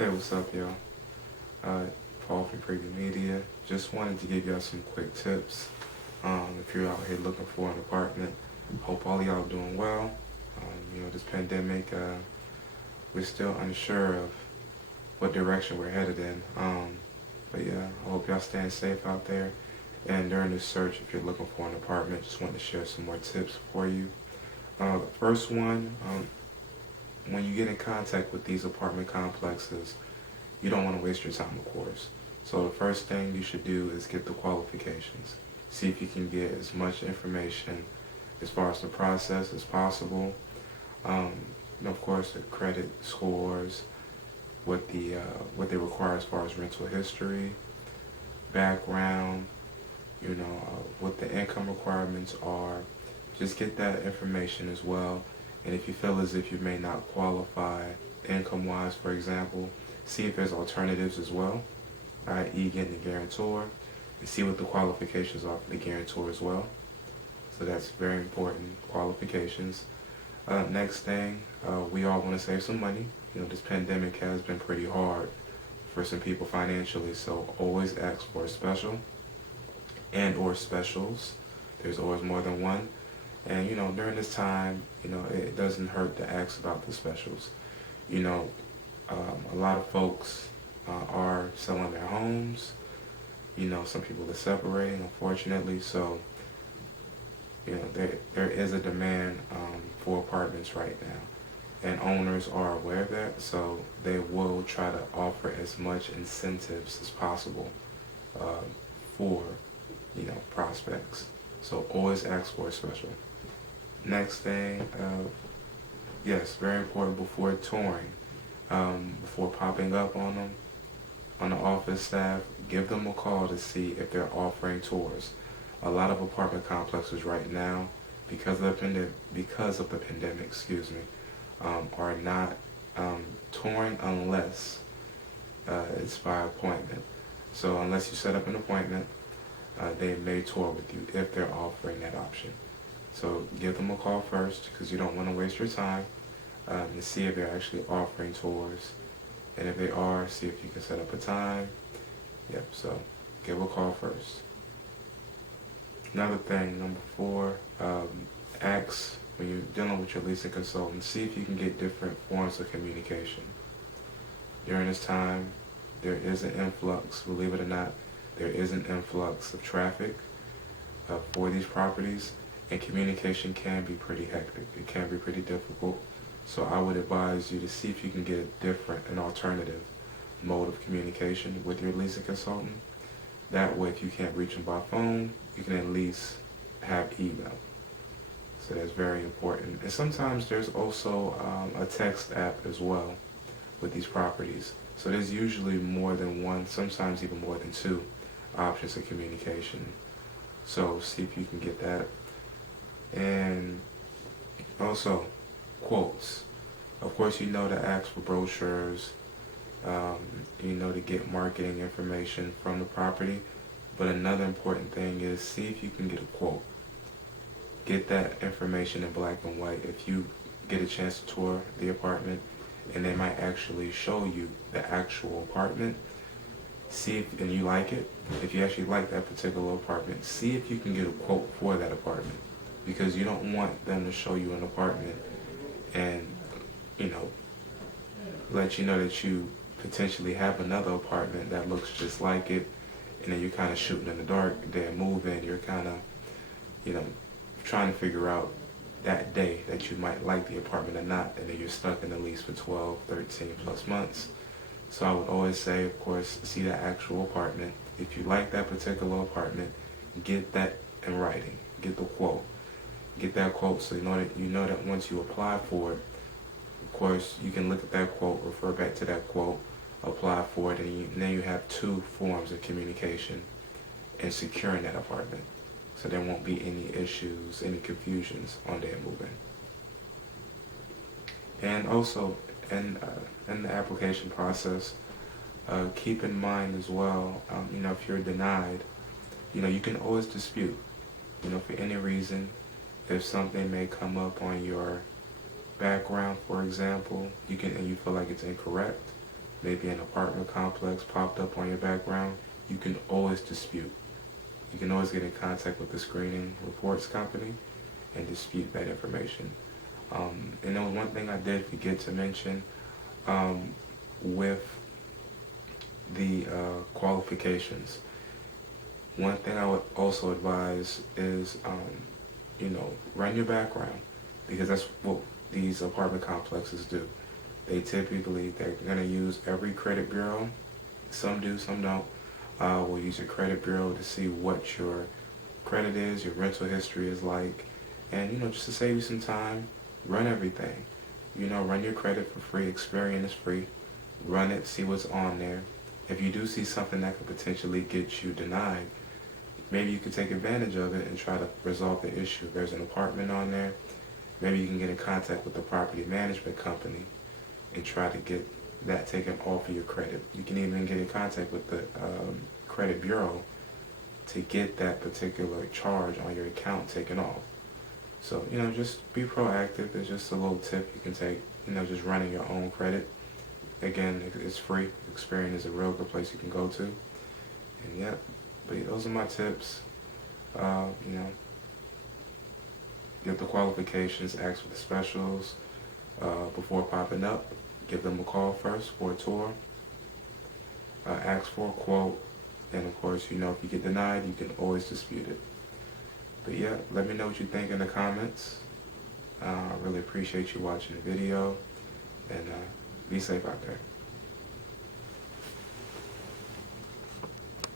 Hey, what's up, y'all? Paul from Preview Media. Just wanted to give y'all some quick tips. If you're out here looking for an apartment, hope all y'all doing well. This pandemic, we're still unsure of what direction we're headed in. But yeah, I hope y'all staying safe out there. And during this search, if you're looking for an apartment, just wanted to share some more tips for you. First one, when you get in contact with these apartment complexes, you don't want to waste your time, of course. So the first thing you should do is get the qualifications. See if you can get as much information as far as the process as possible. Of course, the credit scores, what they require as far as rental history, background, what the income requirements are. Just get that information as well. And if you feel as if you may not qualify income-wise, for example, see if there's alternatives as well, i.e. getting a guarantor, and see what the qualifications are for the guarantor as well. So that's very important, qualifications. Next thing, we all want to save some money. This pandemic has been pretty hard for some people financially, so always ask for a special and or specials. There's always more than one. And, during this time, it doesn't hurt to ask about the specials. A lot of folks are selling their homes. Some people are separating, unfortunately. So, there is a demand for apartments right now. And owners are aware of that, so they will try to offer as much incentives as possible for, prospects. So always ask for a special. Next thing, yes, very important before touring, before popping up on them, on the office staff, give them a call to see if they're offering tours. A lot of apartment complexes right now, because of the pandemic, are not touring unless it's by appointment. So unless you set up an appointment, they may tour with you if they're offering that option. So give them a call first, because you don't want to waste your time, to see if they're actually offering tours. And if they are, see if you can set up a time. Yep, so give a call first. Another thing, number 4, ask when you're dealing with your leasing consultant, see if you can get different forms of communication. During this time, there is an influx, believe it or not, there is an influx of traffic for these properties. And communication can be pretty hectic. It can be pretty difficult. So I would advise you to see if you can get an alternative mode of communication with your leasing consultant. That way, if you can't reach them by phone, you can at least have email. So that's very important. And sometimes there's also a text app as well with these properties. So there's usually more than one, sometimes even more than 2 options of communication. So see if you can get that. And also, quotes. Of course, to ask for brochures, to get marketing information from the property. But another important thing is see if you can get a quote. Get that information in black and white. If you get a chance to tour the apartment and they might actually show you the actual apartment, see if, and you like it, if you actually like that particular apartment, see if you can get a quote for that apartment. Because you don't want them to show you an apartment and, let you know that you potentially have another apartment that looks just like it, and then you're kind of shooting in the dark. They're moving, you're kind of, trying to figure out that day that you might like the apartment or not, and then you're stuck in the lease for 12, 13 plus months. So I would always say, of course, see the actual apartment. If you like that particular apartment, get that in writing. Get the quote. Get that quote so you know that once you apply for it, of course, you can look at that quote, refer back to that quote, apply for it, and then you have 2 forms of communication in securing that apartment. So there won't be any issues, any confusions on their moving. And also, in the application process, keep in mind as well, if you're denied, you can always dispute, for any reason. If something may come up on your background, for example, and you feel like it's incorrect, maybe an apartment complex popped up on your background, you can always dispute. You can always get in contact with the screening reports company and dispute that information. And there was one thing I did forget to mention with the qualifications. One thing I would also advise is, run your background, because that's what these apartment complexes do. They're going to use every credit bureau. Some do, some don't. Will use your credit bureau to see what your credit is, your rental history is like, and just to save you some time, run everything. Run your credit for free. Experian is free. Run it, see what's on there. If you do see something that could potentially get you denied, maybe you could take advantage of it and try to resolve the issue. If there's an apartment on there, maybe you can get in contact with the property management company and try to get that taken off of your credit. You can even get in contact with the credit bureau to get that particular charge on your account taken off. So, just be proactive. It's just a little tip you can take, just running your own credit. Again, it's free. Experian is a real good place you can go to. And yeah, but those are my tips. Get the qualifications, ask for the specials before popping up. Give them a call first for a tour. Ask for a quote. And of course, if you get denied, you can always dispute it. But yeah, let me know what you think in the comments. I really appreciate you watching the video. And be safe out there.